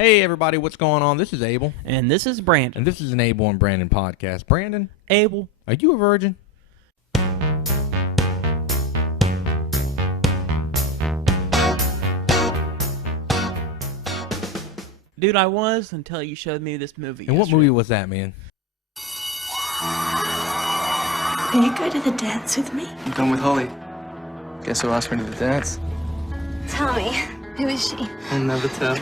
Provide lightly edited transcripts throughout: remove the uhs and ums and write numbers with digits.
Hey everybody, what's going on? This is Abel. And this is Brandon. And this is an Abel and Brandon podcast. Brandon? Abel. Are you a virgin? Dude, I was until you showed me this movie. And what movie was that, man? Will you go to the dance with me? I'm going with Holly. Guess who asked me to the dance? Tell me, who is she? I'll never tell.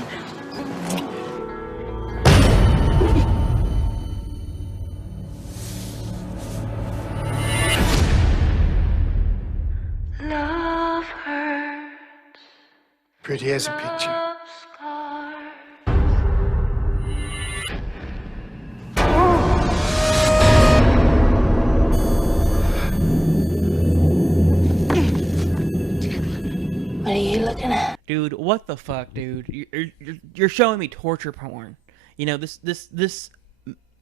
Love hurts. Pretty as a picture. What are you looking at? Dude, what the fuck, dude? You're showing me torture porn. You know, this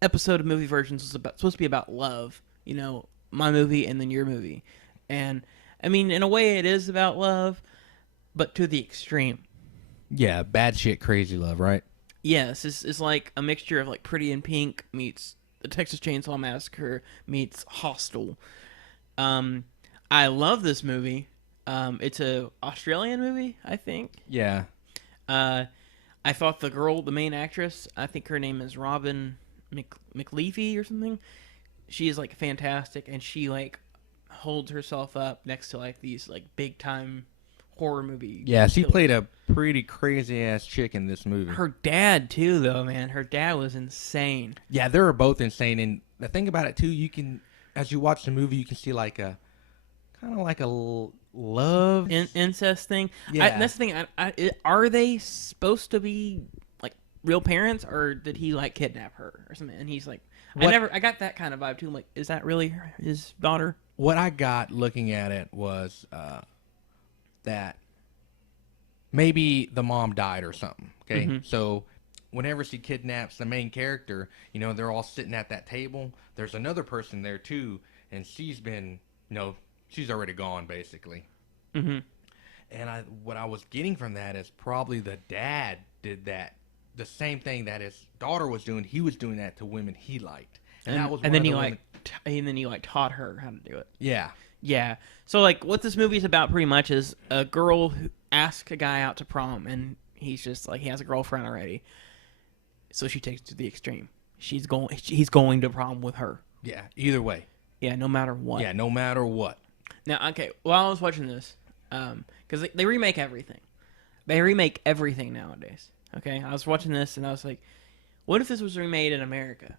episode of movie versions was supposed to be about love. You know, my movie and then your movie. And, I mean, in a way it is about love, but to the extreme. Yeah, bad shit, crazy love, right? Yes, it's like a mixture of like Pretty in Pink meets the Texas Chainsaw Massacre meets Hostel. I love this movie. It's a Australian movie, I think. Yeah. I thought the main actress, I think her name is Robin McLeafy or something. She is like fantastic, and she like holds herself up next to like these like big time horror movie. Yeah, she killers. played a pretty crazy ass chick in this movie. Her dad too, though, man. Her dad was insane. Yeah, they were both insane. And the thing about it too, you can, as you watch the movie, you can see like a kind of like a love incest thing. Yeah, that's the thing. Are they supposed to be like real parents, or did he like kidnap her or something? And he's like, I got that kind of vibe too. I'm like, is that really his daughter? What I got looking at it was that maybe the mom died or something. Okay, so whenever she kidnaps the main character, you know, they're all sitting at that table. There's another person there too, and she's been, you know, she's already gone basically. And what I was getting from that is probably the dad did that, the same thing that his daughter was doing. He was doing that to women he liked, and that was. And then he like taught her how to do it. Yeah. Yeah. So like, what this movie is about pretty much is a girl who asks a guy out to prom, and he's just like, he has a girlfriend already. So she takes it to the extreme. He's going to prom with her. Yeah. Either way. Yeah. No matter what. Yeah. No matter what. Now, okay, while I was watching this, because they remake everything. They remake everything nowadays, okay? I was watching this, and I was like, what if this was remade in America?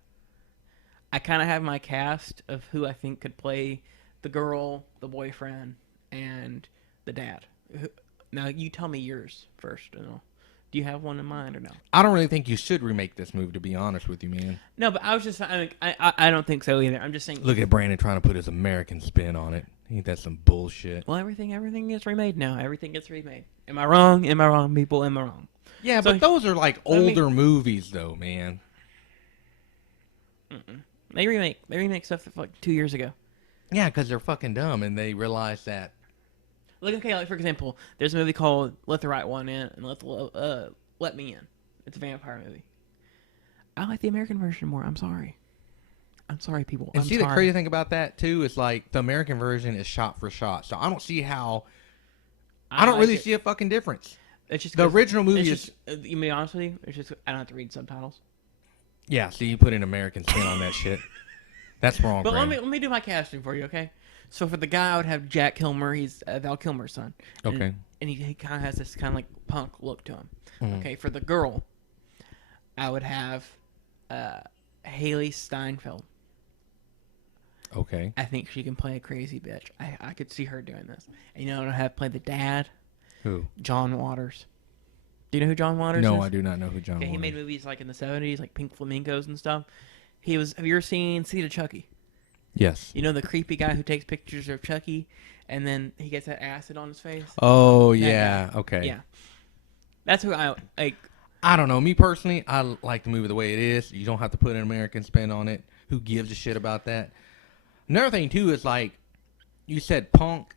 I kind of have my cast of who I think could play the girl, the boyfriend, and the dad. Now, you tell me yours first. You know. Do you have one in mind or no? I don't really think you should remake this movie, to be honest with you, man. No, but I was just, I don't think so either. I'm just saying. Look at Brandon trying to put his American spin on it. Ain't that some bullshit? Well, everything gets remade now. Everything gets remade. Am I wrong? Am I wrong, people? Am I wrong? Yeah, So, but those are like older movies, though, man. They remake stuff from like 2 years ago. Yeah, because they're fucking dumb, and they realize that. Like, okay, like for example, there's a movie called Let the Right One In and Let Me In. It's a vampire movie. I like the American version more. I'm sorry, people. And I'm see, sorry. the crazy thing about that too is like the American version is shot for shot, so I don't see how. I don't really see a fucking difference. It's just the original movie is. You be honest with you, it's just I don't have to read subtitles. Yeah, so you put an American spin on that shit. That's wrong. But Brandon. let me do my casting for you, okay? So for the guy, I would have Jack Kilmer. He's Val Kilmer's son. Okay. And he kind of has this kind of like punk look to him. Okay, for the girl, I would have Haley Steinfeld. Okay. I think she can play a crazy bitch. I could see her doing this. And you know what I have play the dad? Who? John Waters. Do you know who John Waters is? No, I do not know who John Waters is. He made movies like in the 70s, like Pink Flamingos and stuff. Have you ever seen Seed of Chucky? Yes. You know the creepy guy who takes pictures of Chucky and then he gets that acid on his face? Oh, yeah. Okay. Yeah. That's who I like. I don't know. Me personally, I like the movie the way it is. You don't have to put an American spin on it. Who gives a shit about that? Another thing, too, is like you said punk.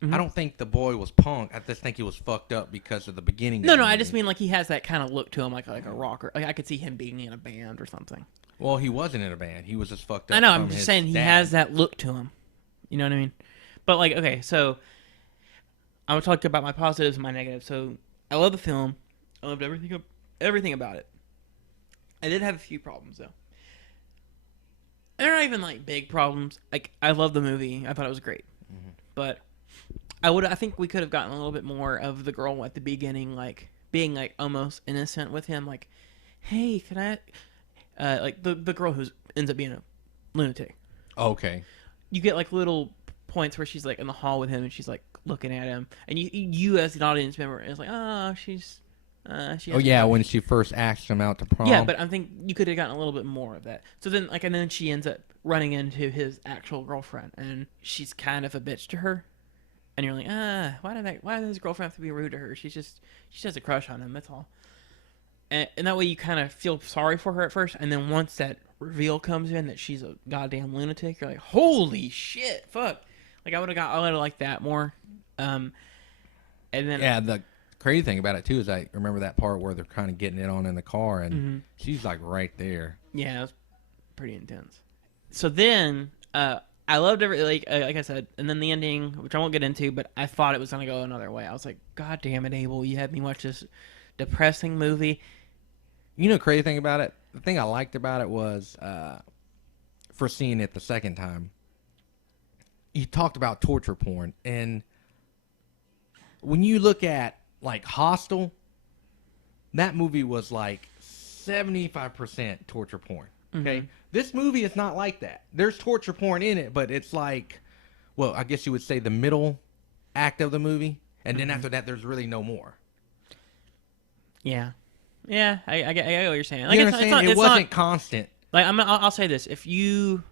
I don't think the boy was punk. I just think he was fucked up because of the beginning. No, of the I movie. just mean like he has that kind of look to him, like a rocker. Like I could see him being in a band or something. Well, he wasn't in a band. He was just fucked up. I know. from I'm just his saying he dad. has that look to him. You know what I mean? But like, okay, so I'm gonna talk about my positives and my negatives. So I love the film. I loved everything about it. I did have a few problems though. They're not even like big problems. Like I love the movie. I thought it was great, but I think we could have gotten a little bit more of the girl at the beginning, like being like almost innocent with him, like, "Hey, can I?" Like the girl who ends up being a lunatic. Okay. You get like little points where she's like in the hall with him and she's like looking at him, and you as an audience member is like, "Oh, she's." She Oh has yeah, a- when she first asked him out to prom. Yeah, but I think you could have gotten a little bit more of that. So then, like, and then she ends up running into his actual girlfriend, and she's kind of a bitch to her. And you're like, why does his girlfriend have to be rude to her? She has a crush on him. That's all. And that way, you kind of feel sorry for her at first, and then once that reveal comes in that she's a goddamn lunatic, you're like, holy shit, fuck. Like I would have liked that more. And then yeah, the crazy thing about it too is I remember that part where they're kind of getting it on in the car, and she's like right there. yeah, it was pretty intense. So then, I loved every like I said, and then the ending, which I won't get into, but I thought it was gonna go another way. I was like, God damn it, Abel, you had me watch this depressing movie. You know, the crazy thing about it. The thing I liked about it was, for seeing it the second time, you talked about torture porn, and when you look at like Hostel, that movie was like 75% torture porn. Okay, this movie is not like that. There's torture porn in it, but it's like, well, I guess you would say the middle act of the movie, and then after that, there's really no more. Yeah, I get what you're saying. Like, You it's understand? not, It it's wasn't not, constant. like I'll say this: if you,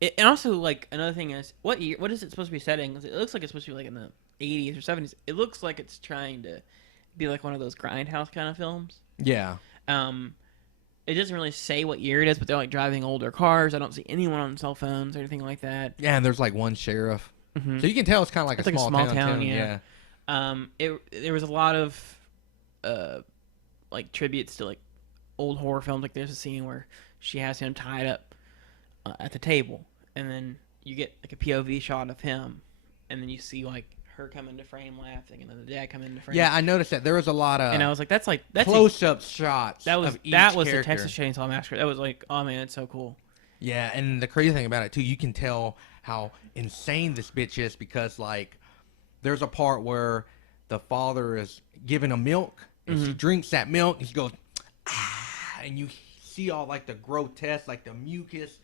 and also like another thing is what is it supposed to be setting? It looks like it's supposed to be like in the 80s or 70s. It looks like it's trying to be like one of those grindhouse kind of films. Yeah. It doesn't really say what year it is, but they're like driving older cars. I don't see anyone on cell phones or anything like that. Yeah, and there's like one sheriff. So you can tell it's kind of like It's a like a small small town. town, yeah. There was a lot of like tributes to like old horror films. Like there's a scene where she has him tied up at the table, and then you get like a POV shot of him, and then you see like her come into frame laughing, and then the dad come into frame. Yeah, I noticed that there was a lot of and I was like, that's close-up shots. that was of each the character. Texas Chainsaw Massacre. That was like, oh man, it's so cool. Yeah, and the crazy thing about it too, you can tell how insane this bitch is because like there's a part where the father is giving him milk, and she drinks that milk, and she goes, ah, and you see all like the grotesque, like the mucus,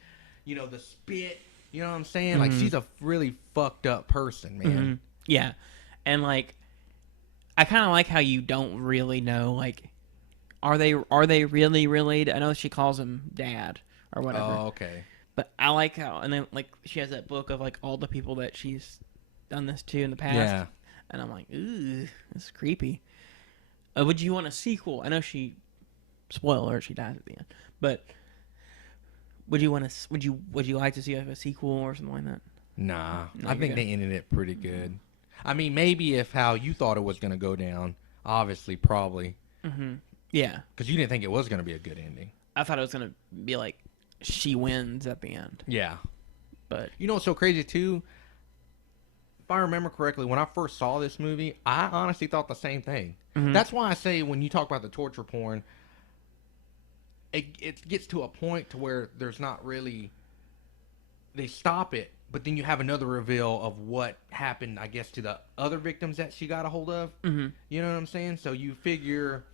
you know, the spit. You know what I'm saying? Like she's a really fucked up person, man. Yeah, and like, I kind of like how you don't really know, like, are they really related? I know she calls him dad or whatever. Oh, okay. But I like how, and then like she has that book of like all the people that she's done this to in the past. Yeah. And I'm like, ooh, this is creepy. Would you want a sequel? I know spoiler, she dies at the end. But would you like to see a sequel or something like that? Nah, No, I you're think good. they ended it pretty good. I mean, maybe if how you thought it was going to go down, obviously, probably. Yeah. Because you didn't think it was going to be a good ending. I thought it was gonna be like she wins at the end. Yeah. But You know what's so crazy, too? If I remember correctly, when I first saw this movie, I honestly thought the same thing. That's why I say when you talk about the torture porn, it gets to a point to where there's not really... They stop it, but then you have another reveal of what happened, I guess, to the other victims that she got a hold of. You know what I'm saying? So you figure...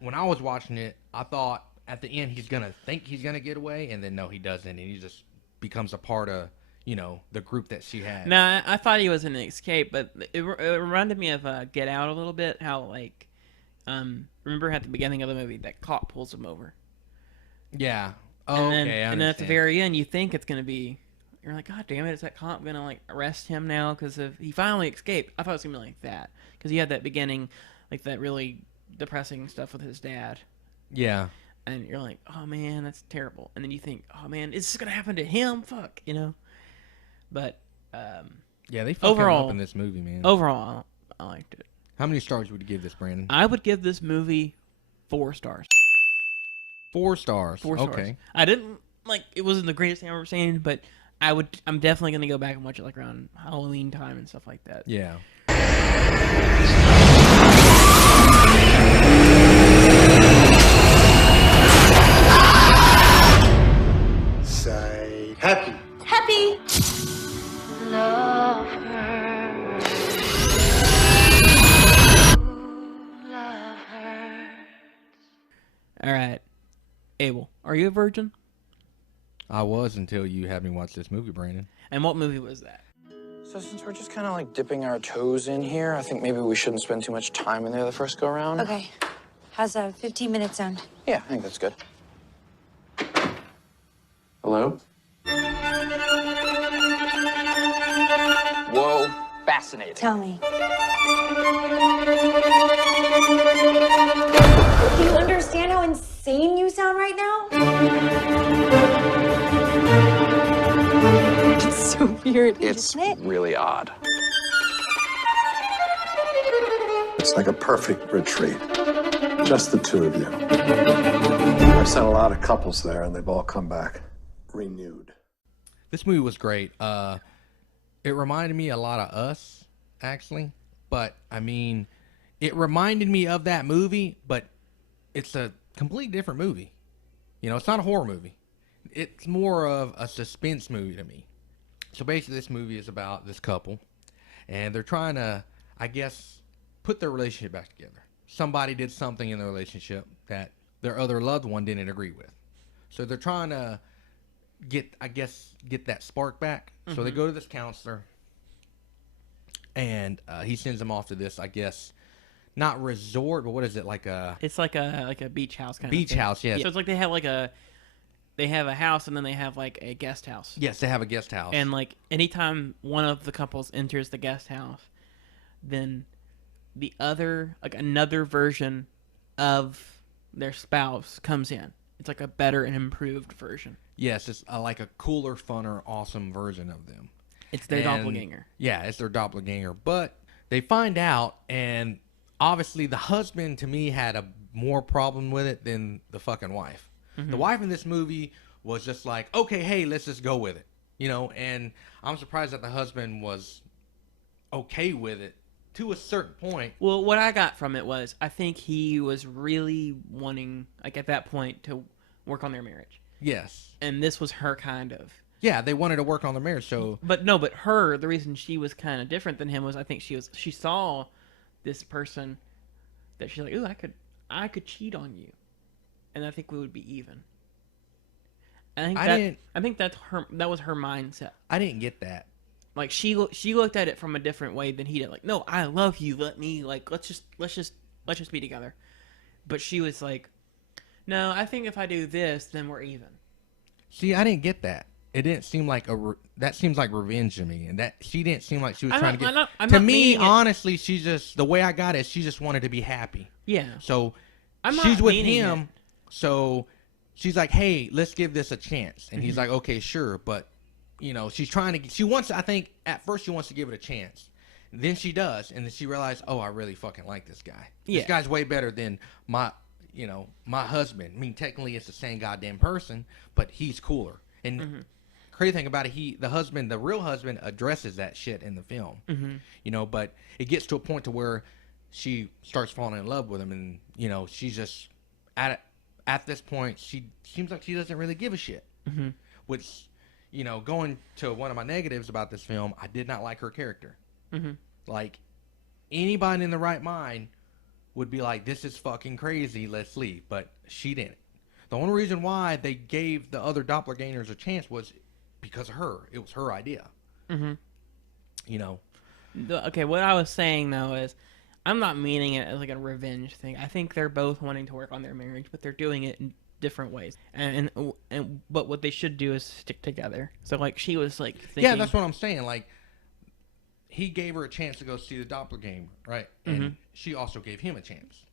When I was watching it, I thought at the end he's going to think he's going to get away, and then no, he doesn't, and he just becomes a part of, you know, the group that she had. no, I thought he was an escape, but it reminded me of Get Out a little bit. How like, remember at the beginning of the movie that cop pulls him over. Yeah. Oh, And then, okay, I and then at the understand. very end, you think it's gonna be, you're like, God damn it, is that cop gonna like arrest him now because he finally escaped? I thought it was gonna be like that because he had that beginning, like that really depressing stuff with his dad, Yeah. and you're like, oh man, that's terrible. And then you think, oh man, is this gonna happen to him? Fuck, you know. But Yeah, they fucking Overall- up in this movie, man. Overall, I liked it. How many stars would you give this, Brandon? I would give this movie 4 stars. 4 stars. 4 stars. Okay. I didn't like. It wasn't the greatest thing I've ever seen, but I'm definitely gonna go back and watch it like around Halloween time and stuff like that. Yeah. Say happy. Happy. Love her. Love her. All right, Abel, are you a virgin? I was until you had me watch this movie, Brandon. And what movie was that? So since we're just kind of like dipping our toes in here, I think maybe we shouldn't spend too much time in there the first go around. Okay. How's a 15-minute sound? Yeah, I think that's good. Hello? Whoa, fascinating. Tell me. Do you understand how insane you sound right now? It's so weird, It's isn't it? really odd. It's like a perfect retreat. Just the two of you. I've sent a lot of couples there, and they've all come back renewed. This movie was great. It reminded me a lot of Us, actually. But, I mean, it reminded me of that movie, but it's a completely different movie. You know, it's not a horror movie. It's more of a suspense movie to me. So basically this movie is about this couple, and they're trying to, I guess, put their relationship back together. Somebody did something in the relationship that their other loved one didn't agree with. So they're trying to get that spark back. Mm-hmm. So they go to this counselor, and he sends them off to this, I guess, not resort, but what is it, like a... It's like a beach house kind of beach thing. house, yes. So it's like they have a house and then they have like a guest house. Yes, they have a guest house. And like anytime one of the couples enters the guest house, then the other, like another version of their spouse comes in. It's like a better and improved version. Yes, it's like a cooler, funner, awesome version of them. It's their doppelganger. Yeah, it's their doppelganger. But they find out, and obviously the husband, to me, had a more problem with it than the fucking wife. Mm-hmm. The wife in this movie was just like, okay, hey, let's just go with it. You know, and I'm surprised that the husband was okay with it to a certain point. Well, what I got from it was I think he was really wanting, like at that point, to work on their marriage. Yes. And this was her kind of. Yeah, they wanted to work on their marriage, so... But her, the reason she was kind of different than him was I think she saw this person that she's like, ooh, I could cheat on you. And I think we would be even. I think that was her mindset. I didn't get that. Like she looked at it from a different way than he did. Like, no, I love you. Let's just be together. But she was like, no, I think if I do this, then we're even. See, I didn't get that. It didn't seem like that seems like revenge to me, and that she didn't seem like she was trying to get. To me, honestly, she just, the way I got it, she just wanted to be happy. Yeah. So she's with him. So she's like, hey, let's give this a chance, and he's like, okay, sure, but you know, she's trying to. She wants. I think at first she wants to give it a chance. Then she does, and then she realized, oh, I really fucking like this guy. Yeah. This guy's way better than my husband. I mean, technically it's the same goddamn person, but he's cooler. And crazy thing about it, the real husband addresses that shit in the film. You know, but it gets to a point to where she starts falling in love with him, and you know, she's just at this point, she seems like she doesn't really give a shit. Which, you know, going to one of my negatives about this film, I did not like her character. Like, anybody in the right mind would be like, this is fucking crazy, let's leave. But she didn't. The only reason why they gave the other doppelgangers a chance was because of her. It was her idea. You know. Okay, what I was saying, though, is I'm not meaning it as like a revenge thing. I think they're both wanting to work on their marriage, but they're doing it in different ways. But what they should do is stick together. So, like, she was, like, thinking... Yeah, that's what I'm saying. Like, he gave her a chance to go see the doppelganger, right? And she also gave him a chance.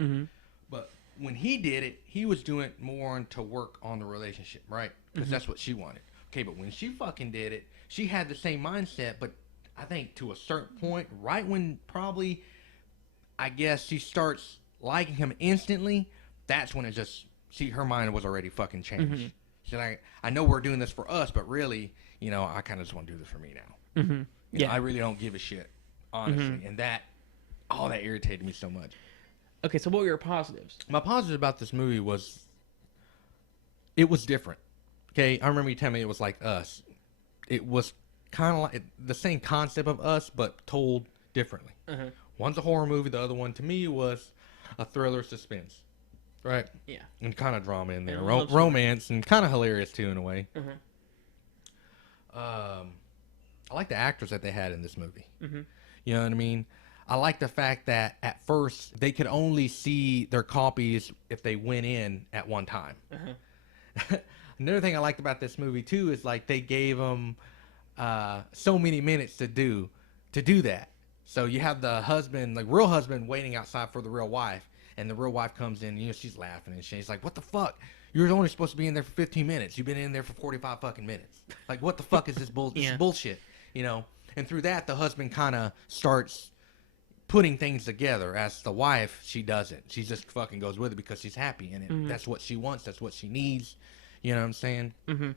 But when he did it, he was doing it more to work on the relationship, right? Because that's what she wanted. Okay, but when she fucking did it, she had the same mindset, but I think to a certain point, right when probably, I guess she starts liking him instantly, that's when it just, her mind was already fucking changed. Mm-hmm. She's like, I know we're doing this for us, but really, you know, I kind of just want to do this for me now. Mm-hmm. You know, I really don't give a shit, honestly. Mm-hmm. And that irritated me so much. Okay, so what were your positives? My positive about this movie was, it was different. Okay, I remember you telling me it was like Us. It was kind of like the same concept of Us, but told differently. Uh-huh. One's a horror movie. The other one, to me, was a thriller suspense. Right? Yeah. And kind of drama in there. And a love story. Romance, and kind of hilarious, too, in a way. Uh-huh. I like the actors that they had in this movie. Mm-hmm. You know what I mean? I like the fact that at first they could only see their copies if they went in at one time. Uh-huh. Another thing I liked about this movie too is like they gave them so many minutes to do that. So you have the husband, like real husband, waiting outside for the real wife, and the real wife comes in. You know, she's laughing and she's like, "What the fuck? You're only supposed to be in there for 15 minutes. You've been in there for 45 fucking minutes. Like, what the fuck is this bull? This is bullshit." You know. And through that, the husband kind of starts putting things together. As the wife, she doesn't. She just fucking goes with it because she's happy in it. Mm-hmm. That's what she wants. That's what she needs. You know what I'm saying? Mm-hmm.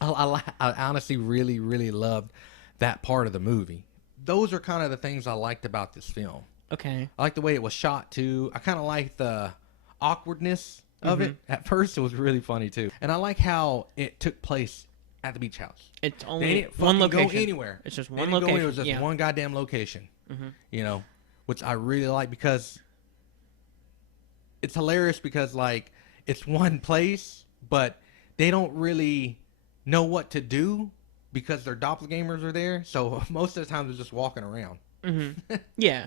I honestly really, really loved that part of the movie. Those are kind of the things I liked about this film. Okay. I like the way it was shot, too. I kind of like the awkwardness of it. At first, it was really funny, too. And I like how it took place at the beach house. It's They only didn't one fucking location. go anywhere. It's just They one didn't go location. anywhere. It was just one goddamn location. You know, which I really like because it's hilarious because, like, it's one place, but they don't really know what to do because their doppelgangers are there. So most of the time they're just walking around. Yeah.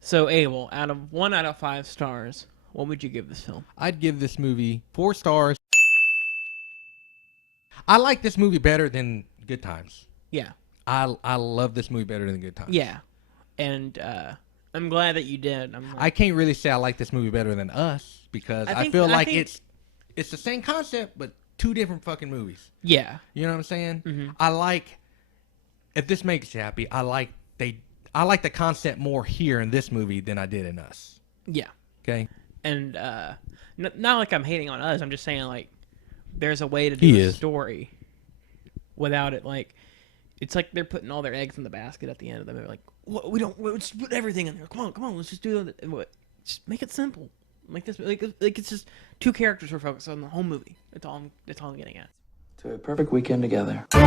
So, Abel, out of 1 out of 5 stars, what would you give this film? I'd give this movie 4 stars. I like this movie better than Good Times. Yeah. I love this movie better than Good Times. Yeah. And I'm glad that you did. I can't really say I like this movie better than Us because I feel like it's the same concept but 2 different fucking movies. Yeah. You know what I'm saying? I like, if this makes you happy, I like the concept more here in this movie than I did in Us. Yeah. Okay? And not like I'm hating on Us. I'm just saying, like, there's a way to do a story without it, like, it's like they're putting all their eggs in the basket at the end of the movie. Like, we'll just put everything in there. Come on, let's just do it. Just make it simple. Like this, like it's just 2 characters we're focused on the whole movie. That's all I'm getting at. To a perfect weekend together. It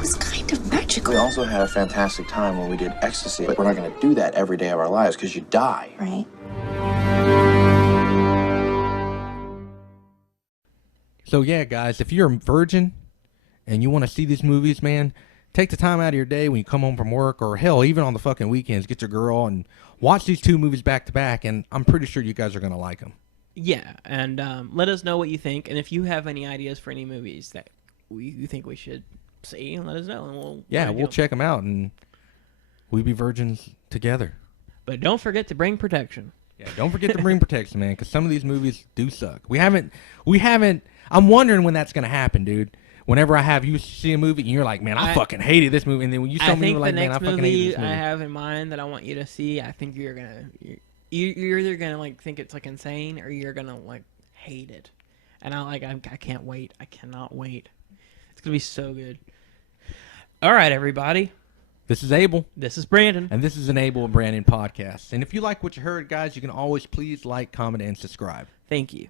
was kind of magical. We also had a fantastic time when we did ecstasy, but we're not going to do that every day of our lives because you die. Right. So yeah, guys, if you're a virgin and you want to see these movies, man, take the time out of your day when you come home from work, or hell, even on the fucking weekends, get your girl and watch these 2 movies back to back, and I'm pretty sure you guys are gonna like them. Yeah, and let us know what you think, and if you have any ideas for any movies that you think we should see, let us know, and we'll check them out, and we'll be virgins together. But don't forget to bring protection. Yeah, don't forget to bring protection, man, because some of these movies do suck. We haven't. I'm wondering when that's gonna happen, dude. Whenever I have you see a movie and you're like, man, I fucking hated this movie, and then when you tell me, you're like, man, I fucking hated this movie. I have in mind that I want you to see, I think you're either gonna like think it's like insane, or you're gonna like hate it. And I can't wait. I cannot wait. It's gonna be so good. All right, everybody. This is Abel. This is Brandon. And this is an Abel and Brandon podcast. And if you like what you heard, guys, you can always please like, comment, and subscribe. Thank you.